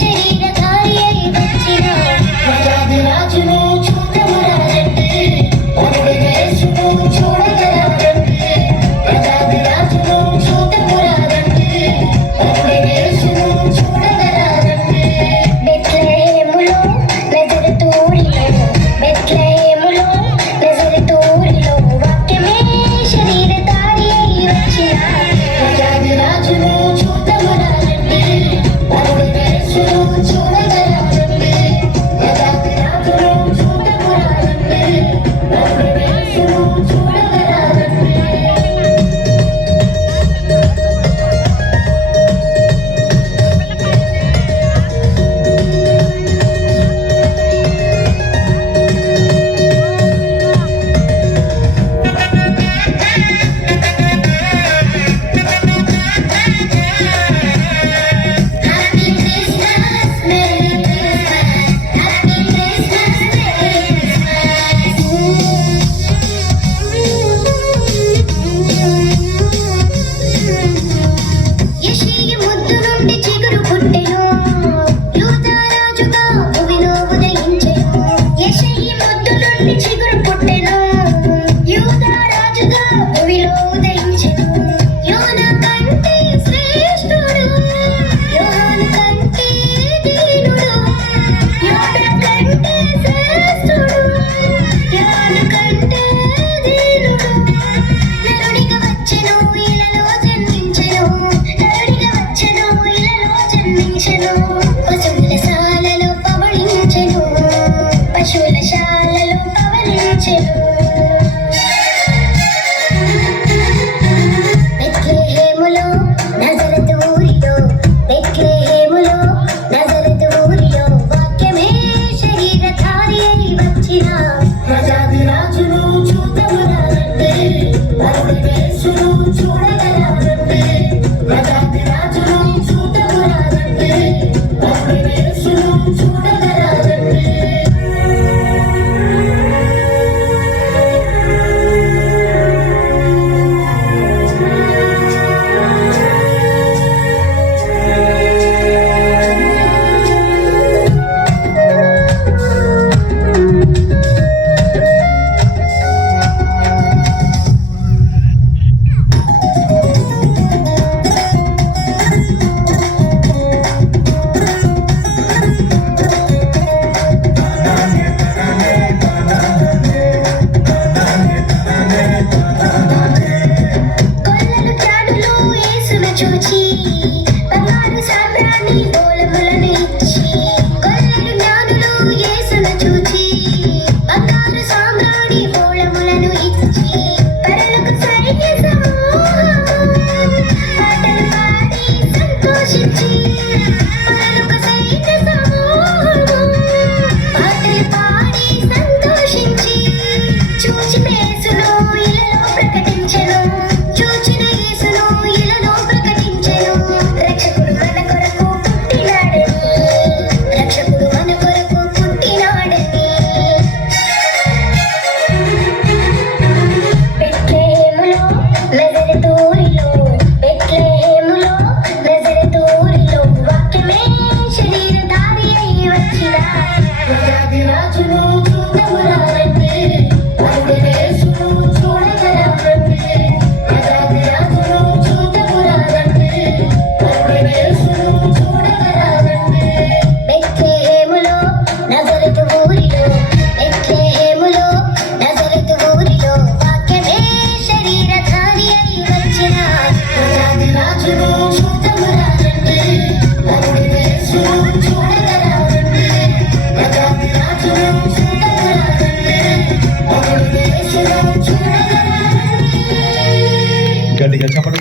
శరీరధారి అయి వచ్చిన రాజాదిరాజును చూడమురారండి, అడుగేసును చూడగరారండి. రాజాదిరాజును చూడమురారండి, అడుగేసును చూడగరారండి. బెత్లెహేములో నజరతూరిలో, బెత్లెహేములో నజరతూరిలో వాక్యమే శరీరధారి అయి వచ్చిన రాజాదిరాజును చూడమురారండి, అడుగేసును చూడగరారండి. రాజాదిరాజును చూడమురారండి, అడుగేసును చూడగరారండి. Happy Christmas, Merry Christmas, Happy Christmas, Merry Christmas. యెషయి ముద్దు నుండి చిగురు పుట్టెను, యూదా రాజుగా భూమిలో ఉదయించెను. యెషయి ముద్దు నుండి చిగురు పుట్టెను, యూదా రాజుగా భూమిలో ఉదయించెను. యోనా కంటే శ్రేష్ఠుడు, యోహాను కంటే దీనుడు. యోనా కంటే శ్రేష్ఠుడు, యోహాను కంటే దీనుడు. నరుడిగా వచ్చెను, ఇలలో జన్మించెను. నరుడిగా వచ్చెను, ఇలలో జన్మించెను. పశువుల శాలలో పవళించెను, పశువుల శాలలో పవళించెను. బెత్లెహేములో నజరతూరిలో, బెత్లెహేములో నజరతూరిలో వాక్యమే శరీరధారి అయి వచ్చిన రాజాదిరాజును చూడమురారండి, అడుగేసును చూడగరారండి. రాజాదిరాజును చూడమురారండి, అడుగేసును చూడగరారండి. కొల్లలు చాటులో యేసును చూచి బంగారు సాంబ్రాణి బోళములను ఇచ్చి, కొల్లలు జ్ఞానులు యేసును చూచి బంగారు సాంబ్రాణి బోళములను ఇచ్చి, పరలోక సైన్య సమూహము పాటలు పాడి సంతోషించి, పరలోక సైన్య సమూహము పాటలు పాడి సంతోషించి, చూచిన యేసును ఇలలో ప్రకటించెను, చూచిన యేసును ఇలలో ప్రకటించెను. రక్షకుడు మన కొరకు పుట్టినాడని, రక్షకుడు మన కొరకు పుట్టినాడని. బెత్లెహేములో నజరతూరిలో, బెత్లెహేములో నజరతూరిలో వాక్యమే శరీరధారి అయి వచ్చిన రాజాదిరాజును చూడమురారండి, అడుగేసును చూడగరారండి. రాజాదిరాజును చూడమురారండి, అడుగేసును చూడగరారండి. బెత్లెహేములో నజరతూరిలో, బెత్లెహేములో నజరతూరిలో వాక్యమే శరీరధారి అయి వచ్చిన రాజాదిరాజును చూడమురారండి, అడుగేసును చూడగరారండి. రాజాదిరాజును చూడమురారండి, అడుగేసును చూడగరారండి. గట్టిగా చెప్పండి.